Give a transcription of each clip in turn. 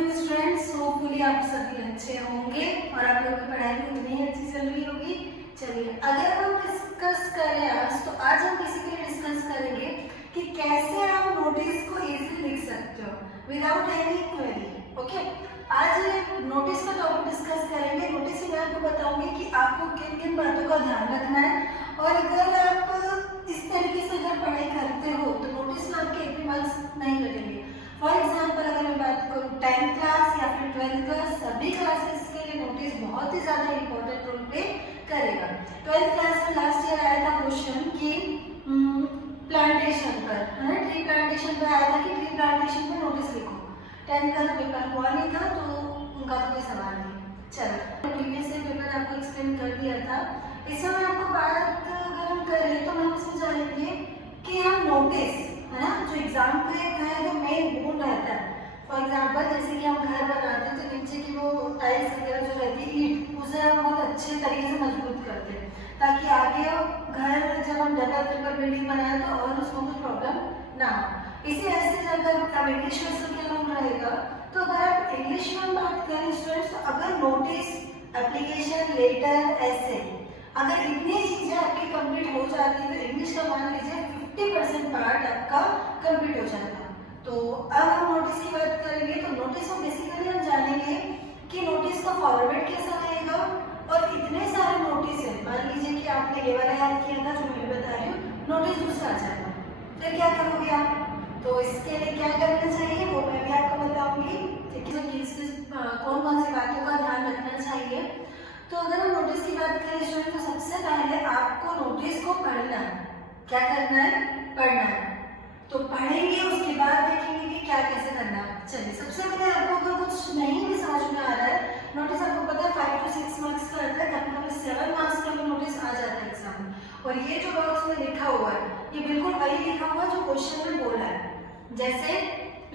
Morning students, hopefully आप सभी अच्छे होंगे और आप लोगों की पढ़ाई भी उतनी ही अच्छी चल रही होगी। चलिए, अगर हम डिस्कस करें आज, तो आज हम बेसिकली डिस्कस करेंगे कि कैसे आप नोटिस को इजीली लिख सकते हो विदाउट एनी क्वेरी। ओके, आज नोटिस का टॉपिक डिस्कस करेंगे। नोटिस में मैं आपको बताऊंगी कि आपको किन किन बातों का ध्यान रखना है, और अगर आप इस तरीके से अगर पढ़ाई करते हो तो नोटिस में आपके एक भी मार्क्स नहीं लगेंगे। फॉर एग्जाम्पल, अगर मैं बात करूँ 10th क्लास या फिर 12th क्लास, सभी क्लासेस के लिए नोटिस बहुत ही ज़्यादा इंपॉर्टेंट रोल प्ले करेगा। 12th क्लास में लास्ट ईयर आया था क्वेश्चन कि प्लांटेशन पर, है ना, ट्री प्लांटेशन पर आया था कि ट्री प्लांटेशन पर नोटिस लिखो। 10th का तो पेपर हुआ नहीं था, तो उनका तो कोई सवाल नहीं। चलो, प्रीवियस ईयर पेपर आपको एक्सप्लेन कर दिया था। इस समय आपको बात अगर हम करें तो हम इसमें जानेंगे कि हम नोटिस, है ना, जो एग्जाम का जो मेन गुण रहता है। फॉर एग्जाम्पल, जैसे कि हम घर बनाते हैं तो नीचे की वो टाइल्स वगैरह जो रहती है, ईंट, उसे हम बहुत अच्छे तरीके से मजबूत करते हैं ताकि आगे घर जब हम डबल ट्रिपल बिल्डिंग बनाए तो और उसको कुछ प्रॉब्लम ना हो। इसी ऐसे अगर अब इंग्लिश में इसका क्या रूल रहेगा, तो अगर आप इंग्लिश में बात करें स्टूडेंट्स, तो अगर नोटिस, एप्लीकेशन, लेटर, ऐसे अगर इतनी चीजें आपकी कंप्लीट हो जाती है तो इंग्लिश का मान लीजिए 50% पार्ट आपका कंप्लीट हो जाएगा। तो अब हम नोटिस की बात करेंगे, तो नोटिस में बेसिकली हम जानेंगे कि नोटिस का फॉर्मेट कैसा रहेगा, और इतने सारे नोटिस है, मान लीजिए कि आपने ये वाला याद किया था जो मैं बता रही हूँ, नोटिस दूसरा आ जाएगा, फिर क्या करोगे आप? तो इसके लिए क्या करना चाहिए वो मैं भी आपको बताऊंगी। ठीक है, कौन कौन सी बातों का ध्यान रखना चाहिए। तो अगर हम नोटिस की बात करें स्टूडेंट, तो सबसे पहले आपको नोटिस को पढ़ना है। क्या करना है? पढ़ना है। तो पढ़ेंगे, उसके बाद देखेंगे कि क्या कैसे करना है। चलिए, सबसे पहले आपको अगर कुछ नहीं भी समझ में आ रहा है, नोटिस आपको पता है 5 to 6 मार्क्स का रहता है, कभी कभी 7 मार्क्स का भी नोटिस आ जाता है एग्जाम में। और ये जो बॉक्स में लिखा हुआ है, ये बिल्कुल वही लिखा हुआ है जो क्वेश्चन में बोला है। जैसे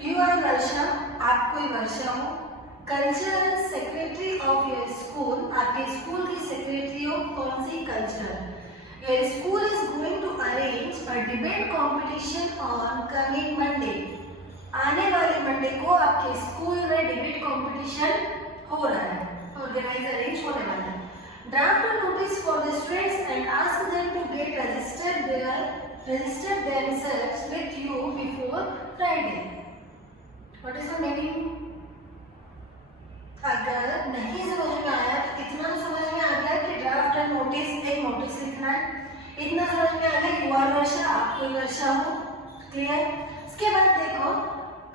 यू आर वर्षा, आप कोई वर्षा हो, cultural secretary of your school, आपके स्कूल की सेक्रेटरी हो, कौन सी? Cultural. Your school is going to arrange a debate competition on coming Monday, आने वाले मंडे को आपके स्कूल में डिबेट कॉम्पिटिशन हो रहा है, ऑर्गेनाइज अरेंज होने वाला है। Draft a notice for the students and ask them to get registered themselves with you before Friday. What is the meaning? अगर नहीं समझ में आया तो इतना तो समझ में आ गया कि ड्राफ्ट एंड नोटिस, एक नोटिस लिखना है। इतना समझ में आ गया, यू आर वर्षा, आप कोई वर्षा हो। क्लियर? इसके बाद देखो,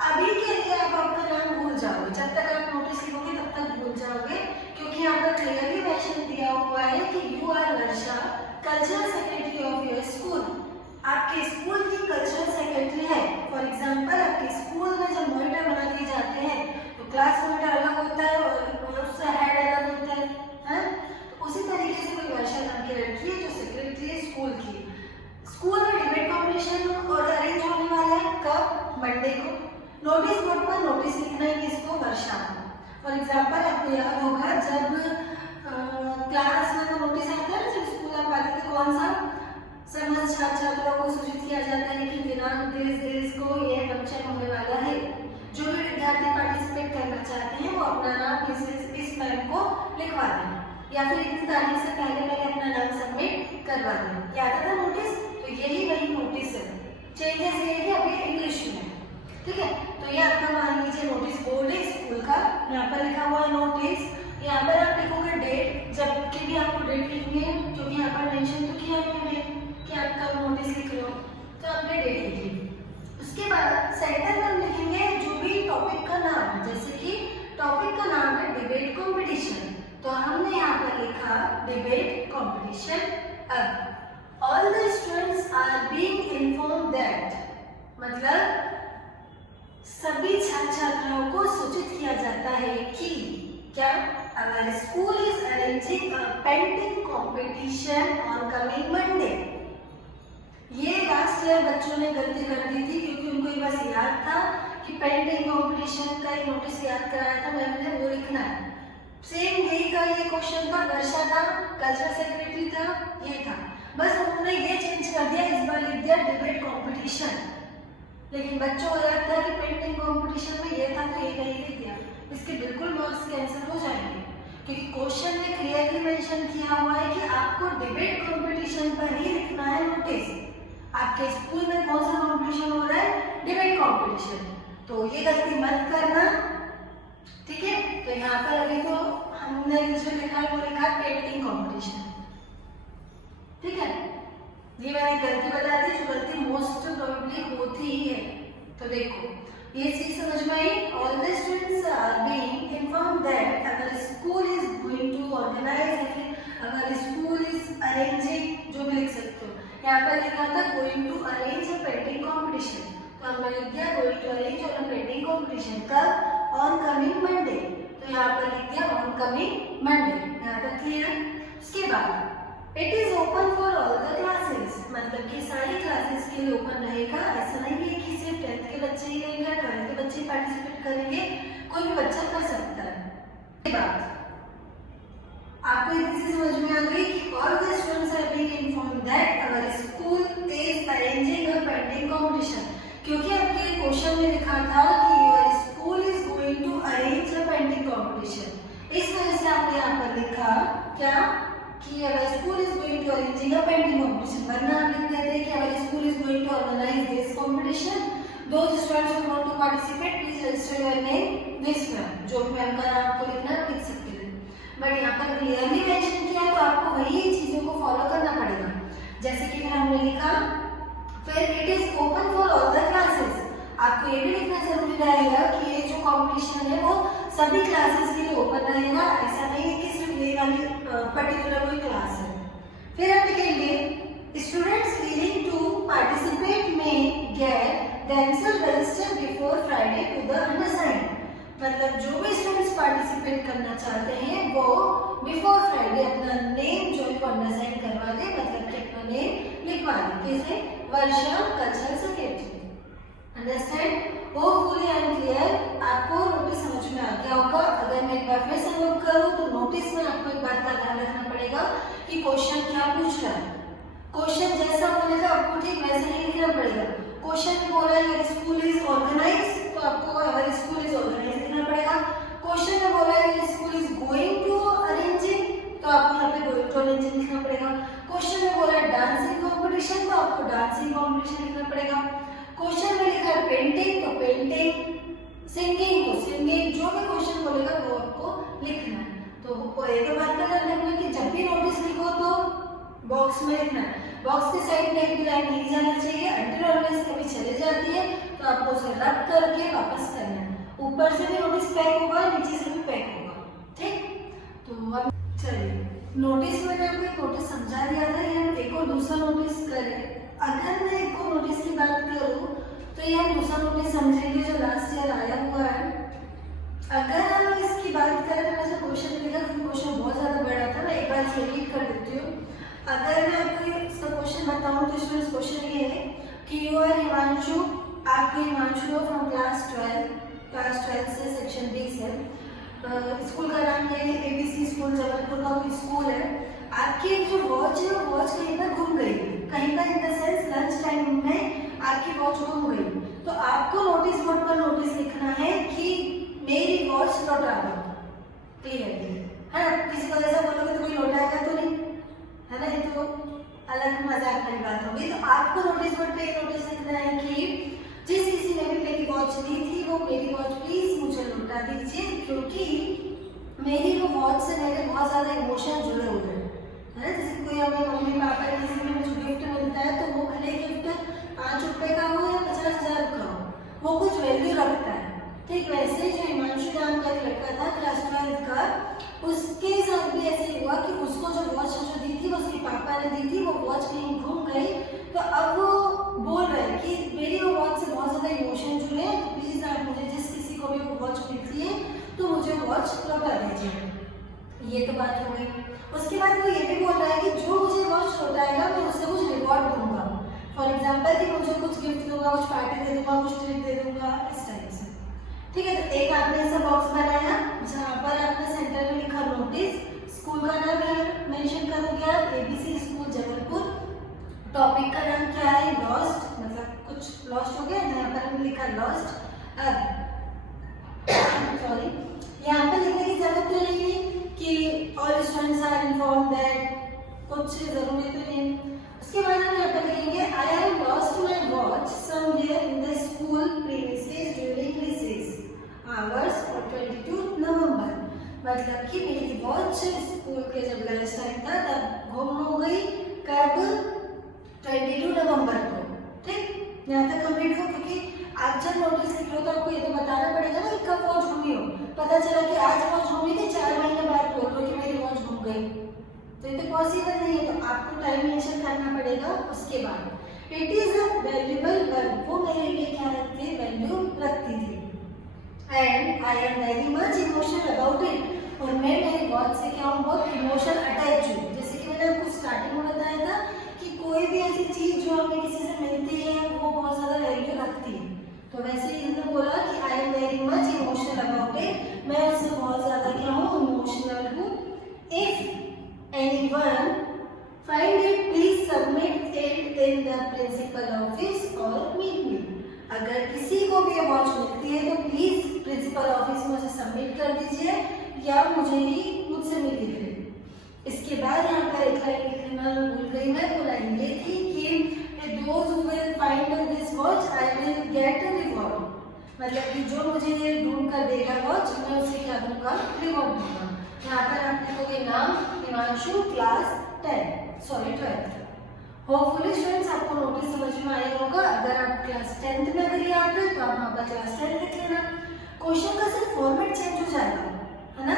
अभी के लिए आप आपका नाम भूल जाओगे, जब तक आप नोटिस लिखोगे तब तक भूल जाओगे, क्योंकि यहाँ पर क्लियरली मेंशन दिया हुआ है कि you are Varsha, cultural secretary of your school, आपके स्कूल की कल्चरल सेक्रेटरी है। फॉर एग्जाम्पल, आपके स्कूल में जब मॉनिटर बना दिए जाते हैं तो क्लास मॉनिटर अलग होता है और उसका हेड अलग होता है? तो उसी तरीके से कोई वर्षा नाम की लड़की है जो सेक्रेटरी है स्कूल की। स्कूल में डिबेट कॉम्पिटिशन और अरेंज होने वाला है, कब? मंडे को। नोटिस बोर्ड पर नोटिस लिखना है किसको? वर्षा को। फॉर एग्जाम्पल, आपको याद होगा जब क्लास में नोटिस आता है, जब स्कूल आप आते थे, कौन सा? समस्त छात्रों को सूचित किया जाता है कि दिनांक देश को यह फंक्शन होने वाला है। जो भी विद्यार्थी पार्टिसिपेट करना चाहते हैं वो अपना नाम इस टाइम को लिखवा दें, या फिर इतनी तारीख से पहले अपना नाम सबमिट करवा दें। क्या आता था नोटिस? तो यही वही नोटिस है, चेंजेस ये है कि अभी इंग्लिश में। ठीक है, तो ये आपका मान लीजिए नोटिस बोर्ड है स्कूल का, यहाँ पर लिखा हुआ है नोटिस। यहाँ पर आप लिखोगे डेट, जब की भी आपको डेट लिखनी है, क्योंकि यहाँ पर मेंशन तो किया है कि आप कब नोटिस लिख रहे हो, तो आपने डेट लिखी। उसके बाद सेंटर में हम लिखेंगे जो भी टॉपिक का नाम है, जैसे कि टॉपिक का नाम है डिबेट कॉम्पिटिशन, तो हमने यहाँ पर लिखा डिबेट कॉम्पिटिशन। अब all the students are being informed that, मतलब सभी छात्र छात्राओं को सूचित किया जाता है कि क्या? अगर school is arranging a painting competition on coming Monday. ये लास्ट ईयर बच्चों ने गलती कर दी थी, क्योंकि उनको ये बस याद था कि पेंटिंग कंपटीशन का एक नोटिस याद कराया था मैम ने, वो लिखना है। सेम यही का ये क्वेश्चन था, वर्षा था, कल्चरल सेक्रेटरी था, ये था, बस उन्होंने ये चेंज कर दिया, इस बार लिख दिया डिबेट कंपटीशन। लेकिन बच्चों को याद था कि पेंटिंग कंपटीशन में ये था, तो ये कहीं लिख दिया। क्लियरली मेंशन किया हुआ है कि आपको डिबेट कंपटीशन पर ही लिखना है नोटिस। आपके स्कूल में कौन सा कंपटीशन हो रहा है? Debate competition. तो ये गलती मत करना, ठीक है। तो यहाँ पर अभी तो हमने जो लिखा है वो लिखा पेंटिंग कंपटीशन, ठीक है। ये मैंने गलती बता दी, जो गलती मोस्ट प्रोबेबली होती ही है। तो देखो ये चीज समझ में आई। All the students are being informed that अगर school is going to organise, अगर स्कूल इज अरेंजिंग, जो भी लिख सकते हो। यहाँ पर लिखा था going to arrange a painting competition, तो हमने लिख दिया going to arrange a painting competition कब? On coming Monday. तो यहाँ पर लिख दिया ऑन कमिंग मंडे। यहाँ तक क्लियर। उसके बाद it is open for all the classes, मतलब कि सारी क्लासेस के लिए ओपन रहेगा। ऐसा नहीं है कि सिर्फ 10th के बच्चे ही रहेंगे, 12th के बच्चे पार्टिसिपेट करेंगे, कोई भी बच्चा कर सकता है। ये बात आपको इतनी समझ में आ गई कि all the students are being informed that our school is arranging a painting competition, क्योंकि आपके क्वेश्चन में लिखा था कि your school is going to arrange a painting competition. इस वजह से आपने यहाँ पर लिखा क्या कि our school is going to arranging a painting competition, वरना आप लिख देते कि our school is going to organise this competition, those students who want to participate please register your name this ma'am. जो भी मैम का नाम आपको लिखना है लिख सकते हैं, बट यहाँ पर क्लियरली मेंशन किया है तो आपको वही चीजों को फॉलो करना पड़ेगा। जैसे कि फिर हमने लिखा फिर it is open for all the classes. आपको ये भी लिखना जरूरी रहेगा कि ये जो कंपटीशन है वो सभी क्लासेस के लिए ओपन रहेगा, ऐसा नहीं है कि सिर्फ ये वाली पर्टिकुलर कोई क्लास है। फिर हम लिखेंगे स्टूडेंट्स विलिंग टू पार्टिसिपेट में get themselves registered before Friday to the unassigned, मतलब जो भी स्टूडेंट्स पार्टिसिपेट करना चाहते हैं वो बिफोर फ्राइडे अपना नेम जो है अनअसाइन करवा दे, मतलब कि अपना नेम लिखवा दे। कैसे? Varsha cultural secretary. Understand? Hopefully I am clear. आपको नोटिस समझ में आ गया होगा। अगर मैं एक बार फिर से नोट करूं तो नोटिस में आपको एक बात का ध्यान रखना पड़ेगा कि क्वेश्चन क्या पूछ रहा है। क्वेश्चन जैसा बोलेगा आपको ठीक वैसे ही लिखना पड़ेगा। क्वेश्चन में बोला है योर स्कूल इज ऑर्गेनाइज, तो आपको अवर स्कूल इज ऑर्गेनाइज लिखना पड़ेगा। क्वेश्चन में बोला है your school is going to arranging, तो आपको यहाँ पे गोइंग टू अरेंजिंग लिखना पड़ेगा। क्वेश्चन में बोला है डांसिंग कॉम्पिटिशन, तो आपको डांसिंग कॉम्पिटिशन लिखना पड़ेगा। क्वेश्चन में लिखा है पेंटिंग, तो पेंटिंग, सिंगिंग, तो सिंगिंग, जो भी क्वेश्चन बोलेगा वो आपको लिखना है। तो एक बात का ध्यान रखना कि जब भी नोटिस लिखो तो बॉक्स में लिखना है। बॉक्स के साइड में एक भी लाइन नहीं जाना चाहिए, अंडर ऑलवेज कभी चले जाती है तो आपको उसे रब करके वापस करना है। ऊपर से भी नोटिस पैक होगा, नीचे से भी पैक होगा, ठीक। तो अब चलिए, नोटिस मैंने आपको एक नोटिस समझा दिया था, ये हम एक और दूसरा नोटिस करें। अगर मैं एक और नोटिस की बात करूं तो ये हम दूसरा नोटिस समझेंगे जो लास्ट ईयर आया हुआ है। अगर हम इसकी बात करें तो मैंने क्वेश्चन लिखा, क्योंकि क्वेश्चन बहुत ज़्यादा बड़ा था, मैं एक बार इसे रीड कर देती हूँ। अगर मैं आपको इसका क्वेश्चन बताऊँ तो स्टूडेंट्स क्वेश्चन ये है कि यू आर हिमांशु, आपके हिमांशु फ्रॉम क्लास 12 से सेक्शन डी से, स्कूल का नाम ये है एबीसी स्कूल, जबलपुर का कोई स्कूल है। आपकी जो वॉच है वो वॉच कहीं पर घूम गई, कहीं पर in the sense lunch time में आपकी वॉच घूम गई, तो आपको नोटिस बोर्ड पर नोटिस लिखना है कि मेरी वॉच लौटा दो। क्लियर है ना? किसी को ऐसा बोलोगे तो कोई लौटाएगा तो नहीं, है ना? ये तो अलग मजाक वाली बात होगी। तो आपको नोटिस बोर्ड पे नोटिस लिखना है कि जिस किसी ने भी मेरी वॉच ली थी वो मेरी वॉच प्लीज मुझे लौटा दीजिए, क्योंकि मेरी वो वॉच से मेरे बहुत ज़्यादा इमोशन जुड़े हुए हैं, है ना? जैसे कोई हमें मम्मी पापा किसी में मुझे गिफ्ट मिलता है तो वो भले गिफ्ट 5 रुपए का हो या 50,000 का हो, वो कुछ वैल्यू रखता है। ठीक वैसे जो हिमांशु नाम का एक लड़का था क्लास 12 का, उसके साथ भी ऐसे हुआ कि उसको जो वॉच जो दी थी वो उसके पापा ने दी थी, वो वॉच कहीं घूम गई, तो अब वो बोल रहे हैं कि मेरी वो वॉच से बहुत ज़्यादा इमोशन जुड़े हैं, तो प्लीज़ आप मुझे जिस किसी को भी वो वॉच मिलती है तो मुझे वॉच लौटा दीजिए। ये तो बात हो गई। उसके बाद वो ये भी बोल रहा है कि जो मुझे वॉच लौटाएगा मैं उससे कुछ रिवॉर्ड दूंगा, फॉर एग्जाम्पल कि मुझे कुछ गिफ्ट दूंगा, कुछ पार्टी दे दूंगा, कुछ ट्रीट दे दूंगा, इस टाइप से। ठीक है, तो एक आपने ऐसा बॉक्स बनाया जहाँ पर आपने सेंटर में लिखा नोटिस, स्कूल का नाम मेंशन करोगे आप एबीसी स्कूल जबलपुर, टॉपिक का नाम क्या है लॉस्ट, मतलब कुछ लॉस्ट हो गया, यहाँ पर हमने लिखा लॉस्ट। अब सॉरी, यहाँ पर लिखने की जरूरत नहीं है कि कि all students are inform that, कुछ जरूरी तो नहीं है। उसके बाद हम यहाँ पर लिखेंगे I have lost my watch somewhere in the school premises during recess hours on 22 नवंबर। मतलब कि मेरी वॉच स्कूल के जब लंच टाइम था तब गुम हो गई। कब? 22 नवंबर को। ठीक, यहाँ तक कंप्लीट हो, क्योंकि आप जब नोटिस लिख रहे हो तो आपको ये तो बताना पड़ेगा ना कि कब वॉच गुमी हो। पता चला कि आज वॉच गुमी थी, 4 महीने बाद बोल रहे हो कि मेरी वॉच गुम गई, तो ये तो पॉसिबल नहीं है। तो आपको टाइम मेंशन करना पड़ेगा। उसके बाद it is a valuable verb, वो मेरे लिए क्या रखती है? वैल्यू रखती थी। And I am very much emotional about it, और मैं मेरी वॉच से क्या हूँ? बहुत इमोशनल अटैच हूँ। जैसे कि मैंने आपको स्टार्टिंग में बताया था कि कोई भी ऐसी चीज जो हमें किसी से मिलती है वो बहुत ज्यादा वैल्यू रखती है। तो वैसे ही इसने बोला कि I am very much emotional about it, मैं उससे बहुत ज्यादा क्या हूँ? इमोशनल हूँ। If anyone find it, please submit it in the principal office or meet me. अगर किसी को भी वॉच मिलती है तो प्लीज प्रिंसिपल ऑफिस में उसे सबमिट कर दीजिए या मुझसे मिलिए। इसके बाद यहाँ पर एक लाइन लिखना भूल गई मैं, वो लाइन ये थी कि those who will find this watch I will get a reward, मतलब कि जो मुझे ढूंढ कर देगा वॉच मैं उसे क्या दूंगा? रिवॉर्ड दूंगा। यहाँ पर आप लिखोगे नाम Himanshu, class 12th। Hopefully students आपको नोटिस समझ में आया होगा। अगर आप क्लास 10th में अगर ये आते हैं तो आप वहाँ पर क्लास 10 लिख लेना। क्वेश्चन का सिर्फ फॉर्मेट चेंज हो जाएगा, है ना।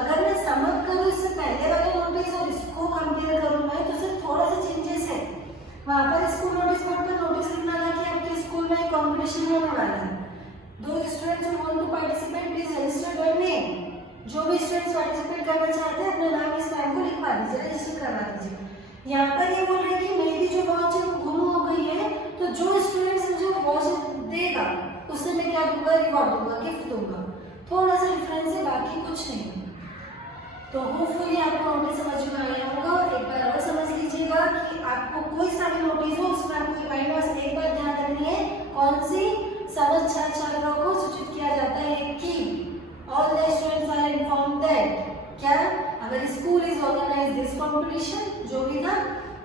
अगर मैं समअप करूँ इससे पहले वाले नोटिस और इसको कंपेयर करूँ मैं, तो सिर्फ थोड़ा सा चेंजेस है। वहाँ पर स्कूल नोटिस बोर्ड पर नोटिस लिखना था कि आपके स्कूल में कॉम्पिटिशन होने वाला है। Those students who want to participate please register their name. जो भी स्टूडेंट्स पार्टिसिपेट करना चाहते हैं अपना नाम इस फॉर्म को लिखवा दीजिए, रजिस्टर करवा दीजिए। यहाँ पर ये बोल रहे हैं कि मेरी जो वॉच है वो गुम हो गई है, तो जो स्टूडेंट्स मुझे वॉच देगा उससे मैं क्या दूंगा? रिवॉर्ड दूंगा, गिफ्ट दूंगा। थोड़ा सा डिफरेंस है, बाकी कुछ नहीं। तो होपफुली आपको नोटिस समझ में आया होगा। एक बार और समझ लीजिएगा कि आपको कोई सा भी नोटिस हो उसमें आपको रिमाइंड बस एक बार ध्यान रखनी है, कौन सी? समझ छात्रों को सूचित किया जाता है कि all the students are informed that क्या? अगर school is organise this competition, जो भी था,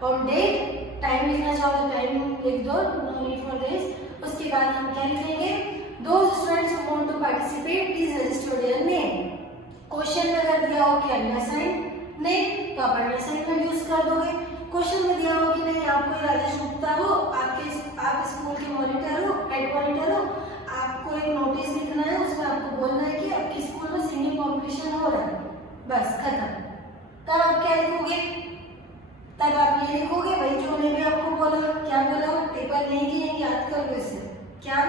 ऑन डेट, टाइम लिखना चाहो तो टाइम लिख दो, नो नीड फॉर दिस। उसके बाद हम क्या लिखेंगे? those students who want to participate please register their name। Question में अगर दिया हो कि अंडरसाइन नहीं, तो आप अंडरसाइन यूज कर दोगे। क्वेश्चन में दिया हो कि नहीं आपको राजेश गुप्ता हो, आप स्कूल के मॉनिटर हो, हेड मॉनिटर हो, आपको एक नोटिस लिखना है, उसमें आपको बोलना है कि आपके स्कूल में सिंगिंग कॉम्पिटिशन हो रहा है, बस खत्म। तब आप क्या लिखोगे? तब आप ये लिखोगे भाई जो मैंने भी आपको बोला, क्या बोला? पेपर नहीं दिए, याद कर लो इसे। क्या?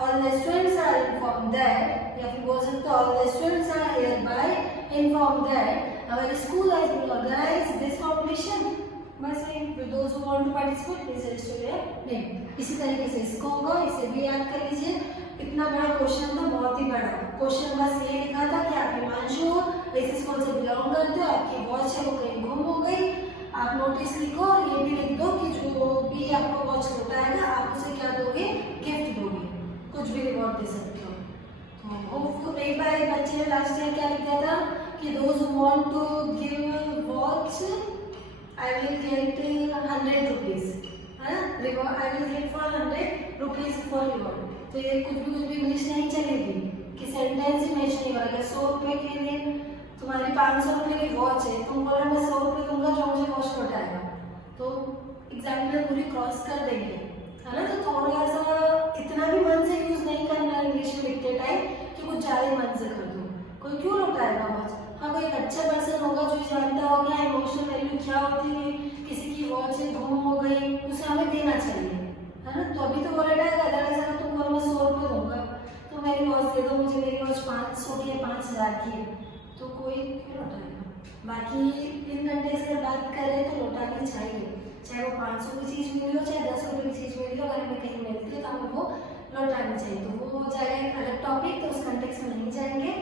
All the students are inform that, या फिर बोल सकते हो all the students are hereby inform that our school has been organised this competition. बस those who want to participate please register their name। इसी तरीके से इसको होगा, इसे भी याद कर लीजिए। इतना बड़ा क्वेश्चन था, बहुत ही बड़ा क्वेश्चन। बस ये लिखा था कि आप हिमांशु हो, इस स्कूल से बिलोंग करते हो, आपकी वॉच है वो कहीं गुम हो गई। आप नोटिस लिखो और ये भी लिख दो कि जो भी आपको वॉच लौटाएगा आप उसे क्या दोगे? गिफ्ट दोगे, कुछ भी रिवॉर्ड दे सकते हो। तो एक बार एक बच्चे ने लास्ट ईयर क्या लिखा था कि those who want to give watch I will get 100 rupees, है ना? Reward I will get for 100 rupees for reward। तो ये कुछ भी इंग्लिश नहीं चलेगी कि सेंटेंस ही मैच नहीं होगा। 100 रुपए के लिए तुम्हारी 500 रुपए की वॉच है, तुम बोलो मैं 100 रुपए दूंगा जो मुझे वॉच लौटाएगा, तो एग्जामिनर पूरी क्रॉस कर देंगे, है ना। तो थोड़ा सा इतना भी मन से यूज नहीं करना इंग्लिश में लिखते टाइम कि कुछ ज़्यादा मन से कर दो। कोई क्यों लौटाएगा वॉच? हाँ, कोई अच्छा पर्सन होगा जो जानता होगा इमोशनल वैल्यू क्या होती है, किसी की वॉच गुम हो गई, उसे हमें देना चाहिए, है ना। तो अभी तो बोला जाएगा, अदरवाइज अगर तुम बोलो मैं 100 रुपये दूंगा तो मेरी वॉच दे दो मुझे, मेरी वॉच 500 की है, 5000 की है, तो कोई क्यों लौटाएगा? बाकी इन घंटे से बात करें तो लौटानी चाहिए, चाहे वो 500 की चीज़ मिली हो चाहे 10 रुपये की चीज़ मिली हो, अगर हमें कहीं मिलती है तो हमें वो लौटानी चाहिए। तो वो हो जाएगा एक अलग टॉपिक, तो उस कंटेक्स्ट में नहीं जाएंगे।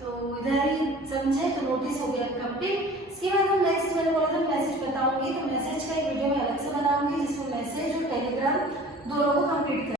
तो इधर ही समझे तो नोटिस हो गया कंप्लीट। इसके बाद हम नेक्स्ट मैंने बोला था मैसेज बताऊंगी, तो मैसेज का एक वीडियो मैं अलग से बनाऊंगी जिसमें मैसेज और टेलीग्राम दोनों को कंप्लीट